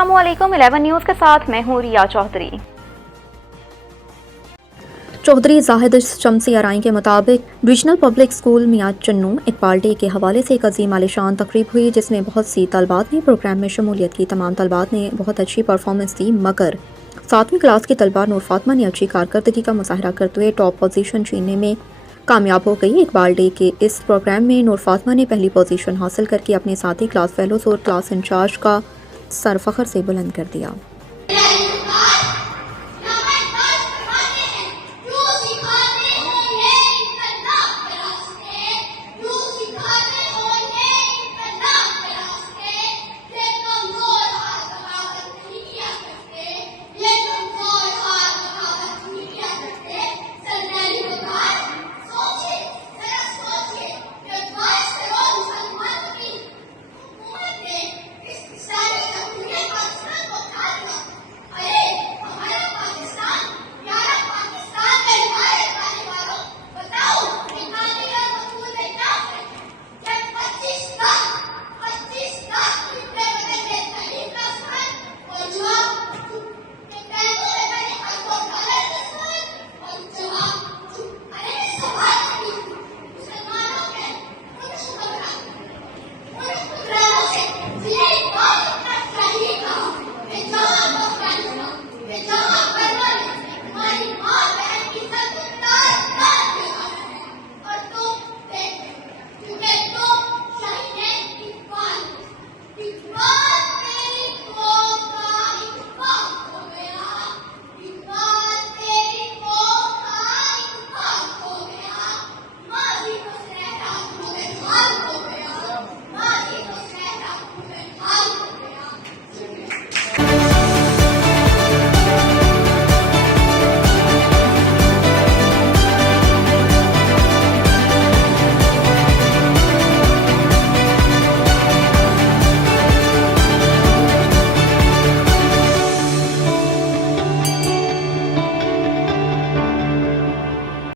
अस्सलामुअलैकुम 11 न्यूज़ के साथ मैं हूँ रिया चौधरी। चौधरी जाहिद शम्सी अराई के मुताबिक रीजनल पब्लिक स्कूल मियां चन्नू इकबाल डे के हवाले से एक अजीम आलिशान तकरीब हुई जिसमें बहुत सी तलबात ने प्रोग्राम में शमूलियत की। तमाम तलबात ने बहुत अच्छी परफॉर्मेंस दी, मगर 7वीं क्लास की तलबा नूर फातिमा ने अच्छी कारकर्दगी का मुजाहरा करते हुए टॉप पोजीशन छीनने में कामयाब हो गई। इकबाल डे के इस प्रोग्राम में नूर फातिमा ने पहली पोजीशन हासिल करके अपने साथी क्लास फेलोज और क्लास इंचार्ज का सर फखर से बुलंद कर दिया।